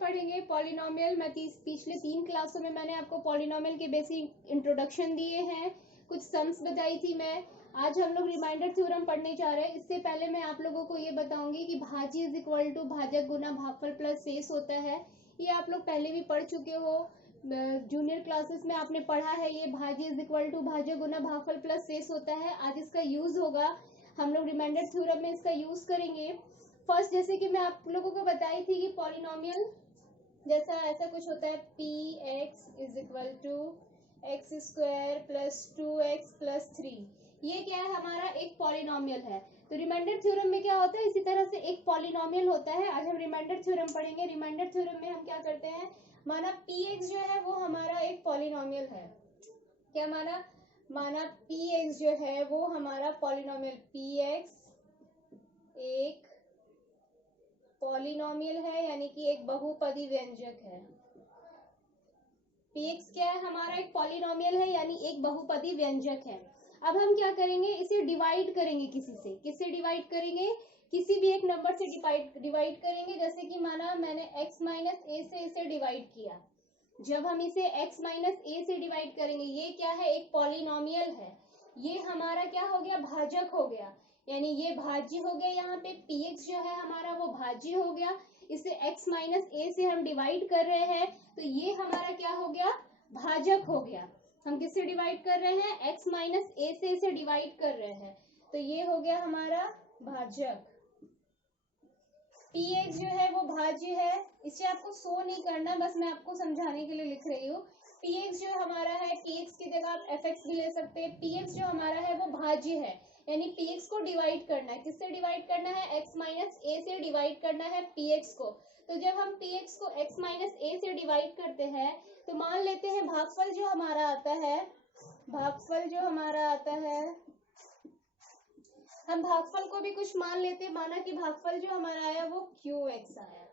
पढ़ेंगे पॉलिनोमियल। पिछले 3 क्लासों में मैंने आपको पॉलिनोमियल के बेसिक इंट्रोडक्शन दिए हैं, कुछ सम्स बताई थी मैं। आज हम लोग रिमाइंडर थ्योरम पढ़ने जा रहे हैं। इससे पहले मैं आप लोगों को ये बताऊंगी कि भाज्य इज इक्वल टू भाजक गुना भागफल प्लस शेष होता है। ये आप लोग पहले भी पढ़ चुके हो, जूनियर क्लासेस में आपने पढ़ा है। ये भाज्य इज इक्वल टू भाजक गुना भागफल प्लस शेष होता है। आज इसका यूज होगा, हम लोग रिमाइंडर थ्योरम में इसका यूज करेंगे। फर्स्ट, जैसे कि मैं आप लोगों को बताई थी कि पॉलिनोमियल जैसा ऐसा कुछ होता है, P X is equal to X square plus 2x plus 3। ये क्या है, हमारा एक पॉलिनोमियल है। तो रिमाइंडर थ्योरम में क्या होता है, इसी तरह से एक पॉलिनोमियल होता है। आज हम रिमाइंडर थ्योरम पढ़ेंगे। रिमाइंडर थ्योरम में हम क्या करते हैं, माना px जो है वो हमारा एक पॉलिनोमियल है। क्या माना px जो है वो हमारा पॉलिनोमियल, px एक पॉलिनोमियल है, यानी कि एक बहुपदी व्यंजक है। px क्या है, हमारा एक पॉलिनोमियल है, यानी एक बहुपदी व्यंजक है। अब हम क्या करेंगे, इसे डिवाइड करेंगे किसी से। किससे डिवाइड करेंगे, किसी भी एक नंबर से डिवाइड करेंगे। जैसे कि माना मैंने x माइनस ए से इसे डिवाइड किया। जब हम इसे x माइनस ए से डिवाइड करेंगे, ये क्या है, एक पॉलिनोमियल है, ये हमारा क्या हो गया, भाजक हो गया, यानी ये भाज्य हो गया। यहाँ पे px जो है हमारा वो भाज्य हो गया। इसे x माइनस ए से हम डिवाइड कर रहे हैं, तो ये हमारा क्या हो गया, भाजक हो गया। हम किससे डिवाइड कर रहे हैं, x माइनस ए से इसे डिवाइड कर रहे हैं, तो ये हो गया हमारा भाजक। px जो है वो भाज्य है। इसे आपको शो नहीं करना, बस मैं आपको समझाने के लिए लिख रही हूँ। px जो हमारा है, px की जगह आप fx भी ले सकते हैं। px जो हमारा है वो भाज्य है, यानी px को डिवाइड करना है। किससे डिवाइड करना है, x माइनस ए से डिवाइड करना है px को। तो जब हम px को x माइनस ए से डिवाइड करते हैं, तो मान लेते हैं भागफल जो हमारा आता है, भागफल जो हमारा आता है, हम भागफल को भी कुछ मान लेते हैं। माना कि भागफल जो हमारा आया वो qx आया।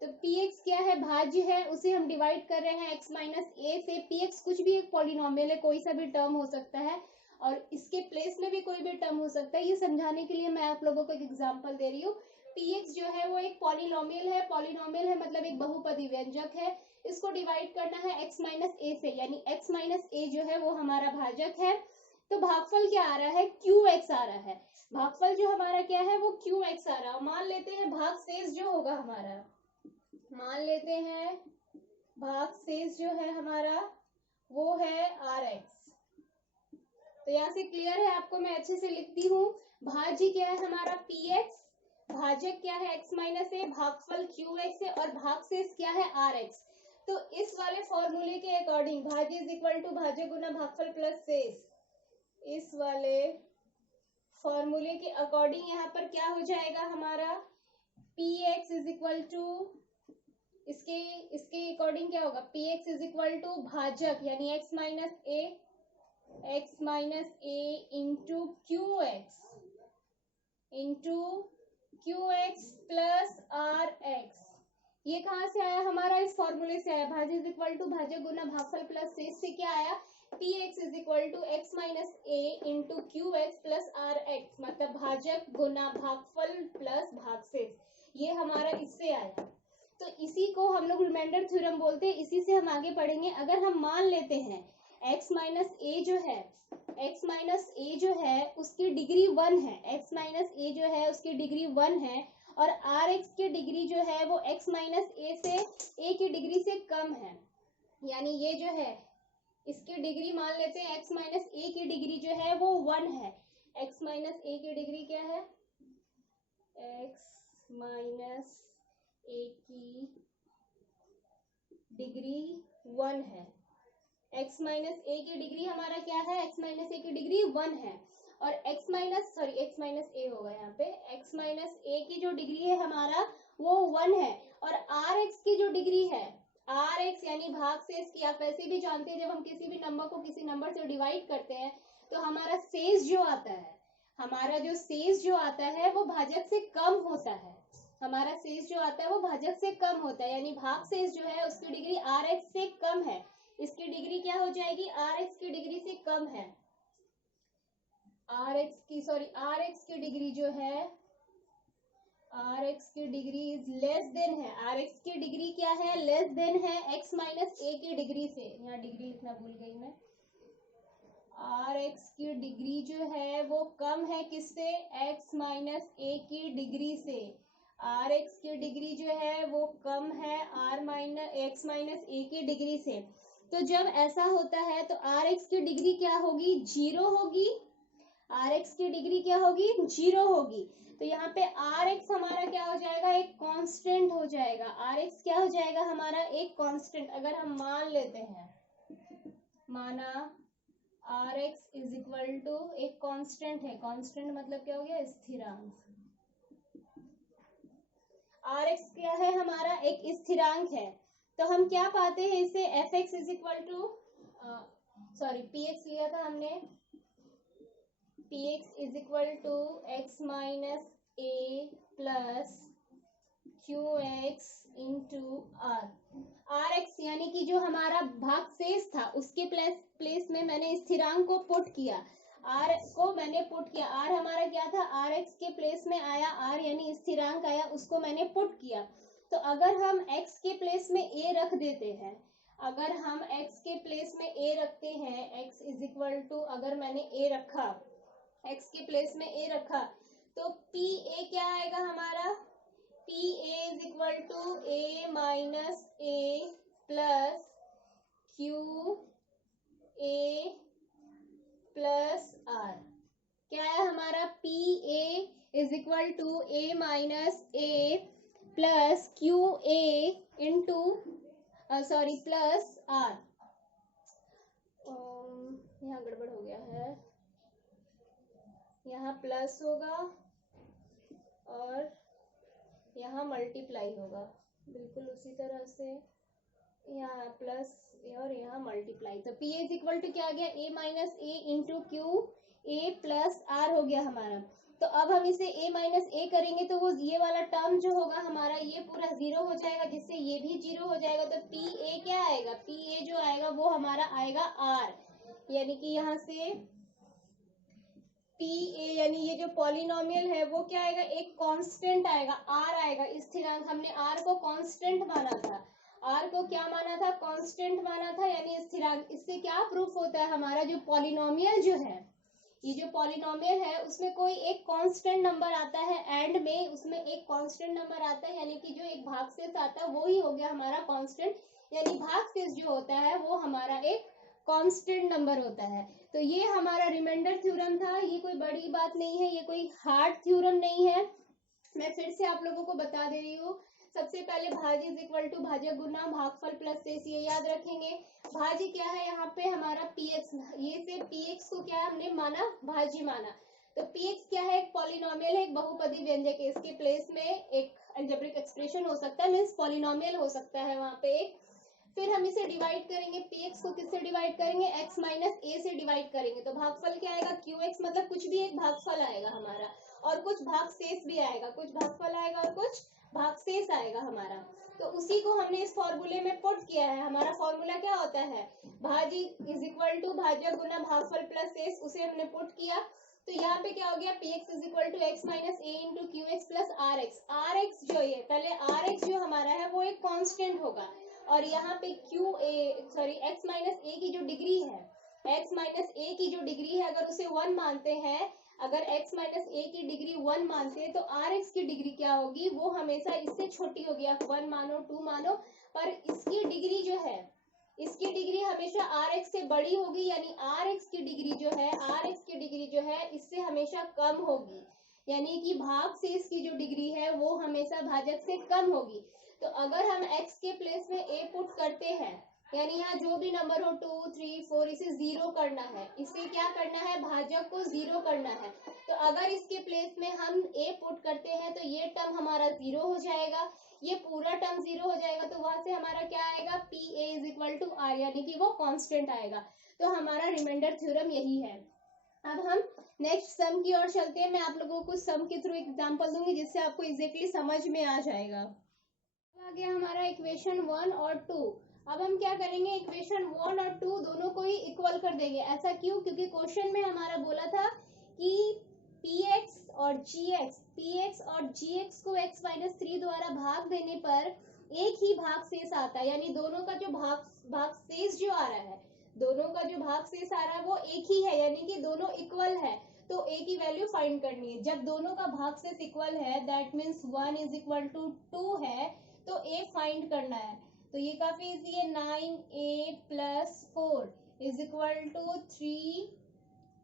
तो px क्या है, भाज्य है, उसे हम डिवाइड कर रहे हैं x माइनस ए से। px कुछ भी एक पॉलिनोमियल है, कोई सा भी टर्म हो सकता है, और इसके प्लेस में भी कोई भी टर्म हो सकता है। ये समझाने के लिए मैं आप लोगों को एक एग्जांपल दे रही हूँ। px जो है वो एक पॉलिनोमियल है। पॉलिनोमियल है मतलब एक बहुपदी व्यंजक है। इसको डिवाइड करना है x माइनस ए से, यानी x माइनस ए जो है वो हमारा भाजक है। तो भागफल क्या आ रहा है, qx आ रहा है। भागफल जो हमारा क्या है वो qx आ रहा है। मान लेते हैं भागशेष जो होगा हमारा, मान लेते हैं भागशेष जो है हमारा वो है rx। तो यहाँ से क्लियर है आपको, मैं अच्छे से लिखती हूँ। भाज्य क्या है हमारा px, भाजक क्या है x माइनस ए, भागफल qx है, और भागशेष क्या है rx। तो इस वाले फॉर्मूले के अकॉर्डिंग भाज्य इज इक्वल टू भाजक गुना भागफल प्लस शेष, इस वाले फॉर्मूले के अकॉर्डिंग यहाँ पर क्या हो जाएगा हमारा, px इज इक्वल टू, इसके अकॉर्डिंग क्या होगा, px इज इक्वल टू भाजक यानी x minus A into qx plus rx। ये कहाँ से आया हमारा, इस फॉर्मूले से आया। भाज्य इज इक्वल टू भाजक गुना भागफल प्लस शेष से क्या आया, px is equal to x minus A into qx plus rx, मतलब भाजक गुना भागफल प्लस भागशेष। ये हमारा इससे आया। तो इसी को हम लोग रिमाइंडर थ्योरम बोलते हैं। इसी से हम आगे पढ़ेंगे। अगर हम मान लेते हैं x माइनस ए जो है उसकी डिग्री 1 है, x माइनस ए जो है उसकी डिग्री 1 है, और rx की डिग्री जो है वो x माइनस ए से a की डिग्री से कम है, यानी ये जो है इसकी डिग्री मान लेते हैं x माइनस ए की डिग्री जो है वो 1 है। x माइनस ए की डिग्री क्या है, x माइनस ए की डिग्री 1 है। x माइनस ए की डिग्री हमारा क्या है, x माइनस ए की डिग्री 1 है, और x माइनस ए होगा यहाँ पे, x माइनस ए की जो डिग्री है हमारा वो 1 है, और rx की जो डिग्री है, rx यानी भागशेष की, आप वैसे भी जानते हैं जब हम किसी भी नंबर को किसी नंबर से डिवाइड करते हैं तो हमारा शेष जो आता है, हमारा जो शेष जो आता है वो भाजक से कम होता है। हमारा शेष जो आता है वो भाजक से कम होता है, यानी भागशेष जो है उसकी डिग्री rx से कम है। इसकी डिग्री क्या हो जाएगी, rx की डिग्री से कम है। rx की डिग्री जो है आर एक्स की डिग्री इज लेस देन है, आर एक्स की डिग्री क्या है, लेस देन है एक्स माइनस ए की डिग्री से। यहाँ डिग्री लिखना भूल गई मैं। आर एक्स की डिग्री जो है वो कम है किससे, एक्स माइनस ए की डिग्री से। आर एक्स की डिग्री जो है वो कम है are minus x minus A की डिग्री से। तो जब ऐसा होता है तो आर एक्स की डिग्री क्या होगी, जीरो होगी। आर एक्स की डिग्री क्या होगी, जीरो होगी। तो यहाँ पे आर एक्स हमारा क्या हो जाएगा, एक कांस्टेंट हो जाएगा। आर एक्स क्या हो जाएगा हमारा, एक कांस्टेंट। अगर हम मान लेते हैं, माना R X is equal to एक कांस्टेंट है, कांस्टेंट मतलब क्या हो गया, स्थिरांक। आर एक्स क्या है हमारा, एक स्थिरांक है। तो हम क्या पाते हैं इसे, F X is equal to, sorry P X लिया था हमने, P X is equal to X minus A plus Q X into R. R X यानी कि जो हमारा भागशेष था उसके प्लेस में मैंने स्थिरांक को पुट किया, आर को मैंने पुट किया। आर हमारा क्या था, आर एक्स के प्लेस में आया, आर यानी स्थिरांक आया, उसको मैंने पुट किया। तो अगर हम एक्स के प्लेस में ए रख देते हैं, अगर हम एक्स के प्लेस में ए रखते हैं, एक्स इज इक्वल टू, अगर मैंने ए रखा, एक्स के प्लेस में ए रखा, तो पी ए क्या आएगा हमारा, P A is equal to A minus A plus Q A plus R. क्या है हमारा, P A is equal to A minus A plus Q A into, sorry plus R. यहाँ गड़बड़ हो गया है, यहाँ प्लस होगा और यहाँ मल्टीप्लाई होगा, बिल्कुल उसी तरह से यहाँ प्लस और यहाँ मल्टीप्लाई। तो पी इज इक्वल टू क्या आ गया, A minus A into Q A plus R हो गया हमारा। तो अब हम इसे a माइनस ए करेंगे तो वो ये वाला टर्म जो होगा हमारा ये पूरा जीरो हो जाएगा, जिससे ये भी जीरो हो जाएगा। तो पी ए क्या आएगा, पी ए जो आएगा वो हमारा आएगा आर, यानी कि यहाँ से पी ए यानी ये जो पॉलिनोमियल है वो क्या आएगा, एक कांस्टेंट आएगा, आर आएगा, स्थिरांक। हमने आर को कांस्टेंट माना था, आर को क्या माना था, कांस्टेंट माना था यानी स्थिरांक। इससे क्या प्रूफ होता है, हमारा जो पॉलिनोमियल जो है, ये जो पॉलिनोमियल है उसमें कोई एक कांस्टेंट नंबर आता है एंड में, उसमें एक कांस्टेंट नंबर आता है, यानी कि जो एक भागशेष आता है वो ही हो गया हमारा कांस्टेंट, यानी भागशेष जो होता है वो हमारा एक कांस्टेंट नंबर होता है। तो ये हमारा रिमाइंडर थ्योरम था, ये कोई बड़ी बात नहीं है, ये कोई हार्ड थ्योरम नहीं है। मैं फिर से आप लोगों को बता दे रही हूँ। सबसे पहले भाज्य इज इक्वल टू भाजक गुना भागफल प्लस शेष, ये याद रखेंगे। भाज्य क्या है, यहाँ पे हमारा px, ये से px को क्या हमने माना, भाज्य माना। तो px क्या है, एक पॉलिनोमियल है, एक बहुपदी व्यंजक है, इसके प्लेस में एक अलजेब्रिक एक्सप्रेशन हो सकता है, मीन्स पॉलिनोमियल हो सकता है वहां पे एक। फिर हम इसे डिवाइड करेंगे, px को किससे डिवाइड करेंगे, x माइनस ए से डिवाइड करेंगे। तो भागफल क्या आएगा, qx, मतलब कुछ भी एक भागफल आएगा हमारा, और कुछ भागशेष भी आएगा, कुछ भागफल आएगा और कुछ भागशेष आएगा हमारा। तो उसी को हमने इस फॉर्मूले में पुट किया है। हमारा फॉर्मूला क्या होता है, भाजी इज इक्वल टू भाजक गुना भागफल प्लस शेष, उसे हमने पुट किया। तो यहाँ पे क्या हो गया, px is equal to X minus A into Q X plus R X. R X जो ये पहले आर एक्स जो हमारा है वो एक कांस्टेंट होगा, और यहाँ पे Q A sorry X minus A की जो डिग्री है, एक्स माइनस ए की जो डिग्री है अगर उसे 1 मानते हैं, अगर x माइनस ए की डिग्री 1 मानते हैं तो आर एक्स की डिग्री क्या होगी, वो हमेशा इससे छोटी होगी। आप 1 मानो 2 मानो, पर इसकी डिग्री जो है, इसकी डिग्री हमेशा आर एक्स से बड़ी होगी, यानी आर एक्स की डिग्री जो है, आर एक्स की डिग्री जो है इससे हमेशा कम होगी, यानी कि भागशेष की जो डिग्री है वो हमेशा भाजक से कम होगी। तो अगर हम x के प्लेस में a पुट करते हैं, यानी यहाँ जो भी नंबर हो 2, 3, 4, इसे जीरो करना है, इसे क्या करना है, भाजक को जीरो करना है। तो अगर इसके प्लेस में हम a पुट करते हैं तो ये टर्म हमारा जीरो हो जाएगा, ये पूरा टर्म जीरो हो जाएगा। तो वहां से हमारा क्या आएगा, P A is equal to R, यानी कि वो कांस्टेंट आएगा। तो हमारा रिमाइंडर थ्योरम यही है। अब हम नेक्स्ट सम की ओर चलते हैं। मैं आप लोगों को सम के थ्रू एग्जांपल दूंगी जिससे आपको एग्जैक्टली समझ में आ जाएगा। आ गया हमारा इक्वेशन 1 और 2। अब हम क्या करेंगे, इक्वेशन 1 और 2 दोनों को ही इक्वल कर देंगे। ऐसा क्यों, क्योंकि क्वेश्चन में हमारा बोला था कि px और gx को x माइनस 3 द्वारा भाग देने पर एक ही भाग शेष आता है, यानी दोनों का जो भाग शेष जो आ रहा है, दोनों का जो भाग शेष आ रहा है वो एक ही है, यानी कि दोनों इक्वल है, तो a की वैल्यू फाइंड करनी है। जब दोनों का भाग शेष इक्वल है, that means 1 is equal to 2 है, तो a फाइंड करना है। तो ये काफी इजी है, 9a plus 4 is equal to 3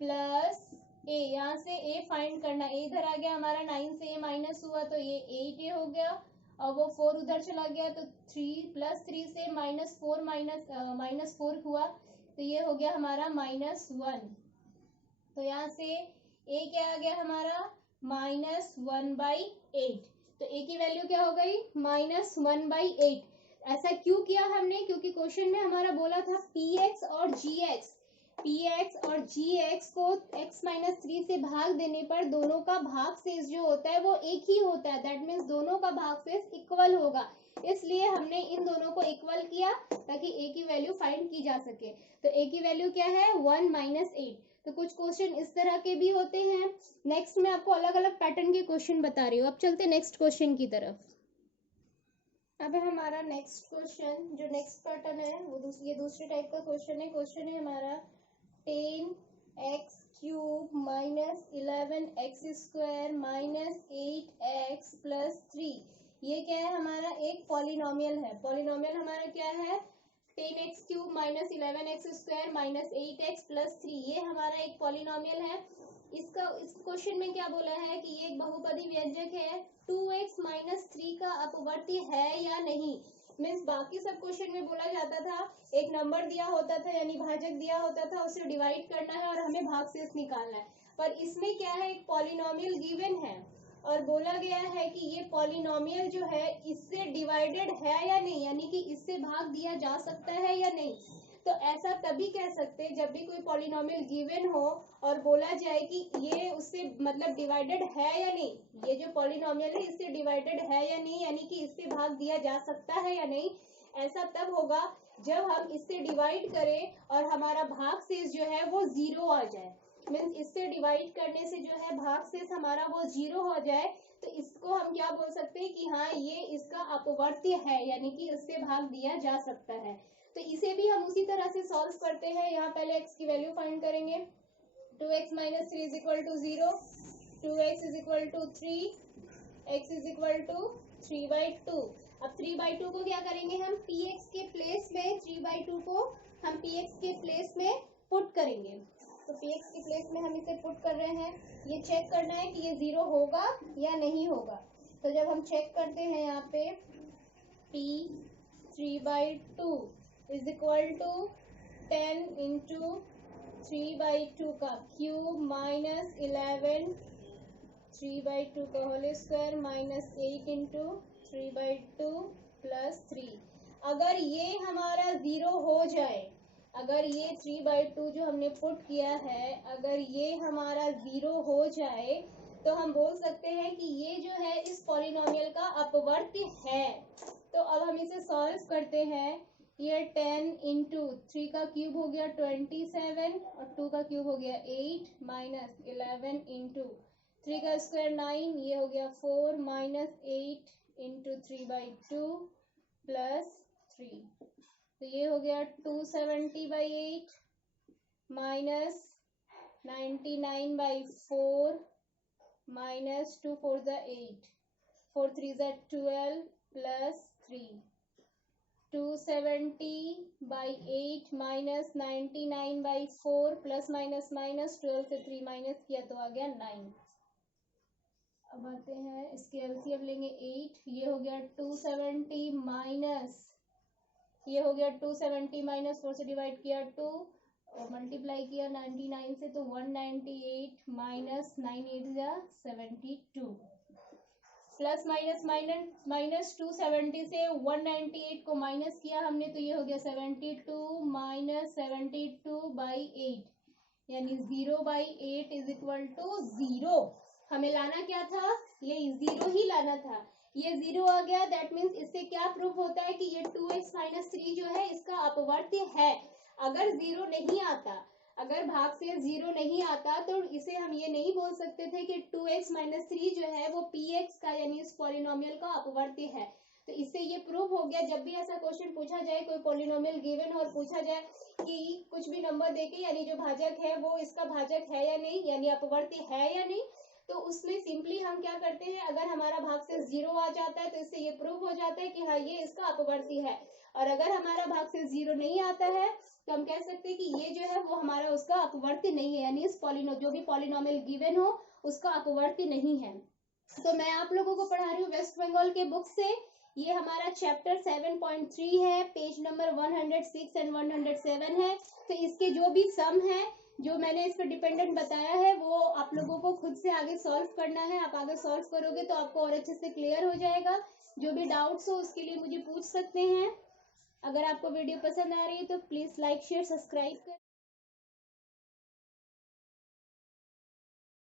plus a, यहाँ से a फाइंड करना है। इधर आ गया हमारा, 9 से a माइनस हुआ तो ये 8a हो गया, और वो 4 उधर चला गया तो 3 प्लस 3 से माइनस 4 हुआ, तो ये हो गया हमारा -1। तो यहाँ से a क्या आ गया हमारा, -1/8। तो a की वैल्यू क्या हो गई, -1/8। ऐसा क्यों किया हमने, क्योंकि क्वेश्चन में हमारा बोला था px और gx को x माइनस 3 से भाग देने पर दोनों का भाग शेष जो होता है वो एक ही होता है, दैट मीन्स दोनों का भाग शेष इक्वल होगा, इसलिए हमने इन दोनों को इक्वल किया ताकि a की वैल्यू फाइंड की जा सके। तो a की वैल्यू क्या है, 1 - 8। तो कुछ क्वेश्चन इस तरह के भी होते हैं। नेक्स्ट मैं आपको अलग अलग पैटर्न के क्वेश्चन बता रही हूँ। अब चलते नेक्स्ट क्वेश्चन की तरफ। अब है हमारा नेक्स्ट क्वेश्चन, जो नेक्स्ट पैटर्न है वो ये दूसरे टाइप का क्वेश्चन है। क्वेश्चन है हमारा 10x cube minus 11x square minus 8x plus 3। ये क्या है हमारा, एक पॉलिनोमियल है। पॉलिनोमियल हमारा क्या है, 10x cube minus 11x square minus 8x plus 3। ये हमारा एक पॉलिनोमियल है। इस क्वेश्चन में क्या बोला है कि ये एक बहुपदी व्यंजक है, 2x माइनस 3 का अपवर्ती है या नहीं। मीन्स बाकी सब क्वेश्चन में बोला जाता था एक नंबर दिया होता था, यानी भाजक दिया होता था, उसे डिवाइड करना है और हमें भागशेष निकालना है। पर इसमें क्या है, एक पॉलिनोमियल गिवन है और बोला गया है कि ये पॉलिनोमियल जो है इससे डिवाइडेड है या नहीं, यानी कि इससे भाग दिया जा सकता है या नहीं। तो ऐसा तभी कह सकते हैं जब भी कोई पॉलिनोमियल गिवन हो और बोला जाए कि ये उससे मतलब डिवाइडेड है या नहीं, ये जो पॉलिनोमियल है इससे डिवाइडेड है या नहीं, यानी कि इससे भाग दिया जा सकता है या नहीं। ऐसा तब होगा जब हम इससे डिवाइड करें और हमारा भागशेष जो है वो 0 आ जाए। मीन्स इससे डिवाइड करने से जो है भागशेष हमारा वो 0 हो जाए, तो इसको हम क्या बोल सकते हैं कि हाँ ये इसका अपवर्त्य है, यानी कि इससे भाग दिया जा सकता है। तो इसे भी हम उसी तरह से सॉल्व करते हैं। यहाँ पहले x की वैल्यू फाइंड करेंगे, 2x minus 3 is equal to 0, 2x is equal to 3, x is equal to 3/2। अब 3/2 को क्या करेंगे हम, px के प्लेस में 3/2 को हम px के प्लेस में पुट करेंगे। तो px के प्लेस में हम इसे पुट कर रहे हैं। ये चेक करना है कि ये 0 होगा या नहीं होगा। तो जब हम चेक करते हैं यहाँ पे p 3/2 is equal to 10 into 3/2 का क्यूब माइनस 11 3/2 का whole square minus 8 into 3/2 plus 3। अगर ये हमारा 0 हो जाए, अगर ये 3/2 जो हमने पुट किया है अगर ये हमारा 0 हो जाए, तो हम बोल सकते हैं कि ये जो है इस पॉलिनोमियल का अपवर्त्य है। तो अब हम इसे सॉल्व करते हैं। ये 10 इंटू 3 का क्यूब हो गया 27 और 2 का क्यूब हो गया 8 माइनस 11 इंटू 3 का स्क्वायर 9, ये हो गया 4 माइनस 8 इंटू 3/2 प्लस 3। तो ये हो गया 270/8 minus 99/4 minus 2 4 8, 4 3 12 plus 3। 270/8 minus 99/4 plus minus minus 12 से 3 माइनस किया तो आ गया 9। अब आते हैं इसके एलसीएम लेंगे 8, ये हो गया 270 माइनस, ये हो गया 270 माइनस 4 से डिवाइड किया 2 और मल्टीप्लाई किया 99 से तो 198 माइनस 9 8 72 प्लस माइनस माइनस 270 से 198 को माइनस किया हमने तो ये हो गया 72 माइनस 72/8, यानी 0/8 इज इक्वल टू 0। हमें लाना क्या था, ये 0 ही लाना था। ये 0 आ गया, दैट मीन्स इससे क्या प्रूफ होता है कि ये 2x माइनस 3 जो है इसका अपवर्त्य है। अगर 0 नहीं आता, अगर भाग से 0 नहीं आता तो इसे हम ये नहीं बोल सकते थे कि 2x - 3 जो है वो px का यानी इस पॉलिनोमियल का अपवर्त्य है। तो इससे ये प्रूव हो गया, जब भी ऐसा क्वेश्चन पूछा जाए, कोई पॉलिनोमियल गिवन और पूछा जाए कि कुछ भी नंबर देके यानी जो भाजक है वो इसका भाजक है या नहीं, यानी अपवर्त्य है या नहीं, तो उसमें सिंपली हम क्या करते हैं, अगर हमारा भाग से 0 आ जाता है तो इससे ये प्रूव हो जाता है कि हाँ ये इसका अपवर्त्य है। और अगर हमारा भाग से 0 नहीं आता है तो हम कह सकते हैं कि ये जो है वो हमारा उसका अपवर्त्य नहीं है, यानी इस जो भी पॉलिनोमियल गिवन हो उसका अपवर्त्य नहीं है। तो मैं आप लोगों को पढ़ा रही हूँ वेस्ट बंगाल के बुक से। ये हमारा चैप्टर 7.3 है, पेज नंबर 106 एंड 107 है। तो इसके जो भी सम है, जो मैंने इस पर डिपेंडेंट बताया है, वो आप लोगों को खुद से आगे सॉल्व करना है। आप आगे सॉल्व करोगे तो आपको और अच्छे से क्लियर हो जाएगा। जो भी डाउट्स हो उसके लिए मुझे पूछ सकते हैं। अगर आपको वीडियो पसंद आ रही है तो प्लीज लाइक शेयर सब्सक्राइब कर